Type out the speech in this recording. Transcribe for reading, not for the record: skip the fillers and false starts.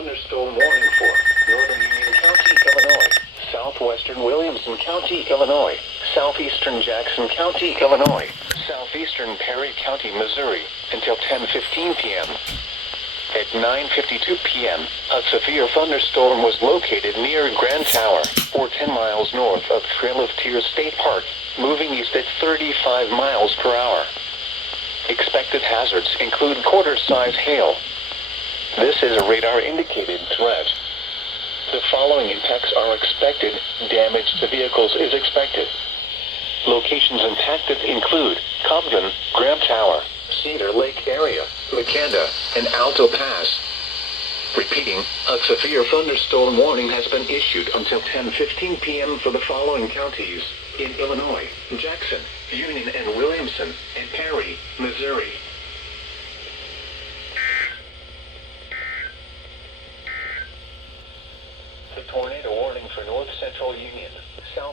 thunderstorm warning for northern Union County, Illinois, southwestern Williamson County, Illinois, southeastern Jackson County, Illinois, southeastern Perry County, Missouri, until 10:15 p.m. At 9:52 p.m., a severe thunderstorm was located near Grand Tower, or 10 miles north of Trail of Tears State Park, moving east at 35 miles per hour. Expected hazards include quarter-size hail. This is a radar-indicated threat. The following impacts are expected. Damage to vehicles is expected. Locations impacted include Cobden, Grand Tower, Cedar Lake area, Lacanda, and Alto Pass. Repeating, a severe thunderstorm warning has been issued until 10:15 p.m. for the following counties in Illinois: Jackson, Union and Williamson, and Perry, Missouri. The tornado warning for north central Union, south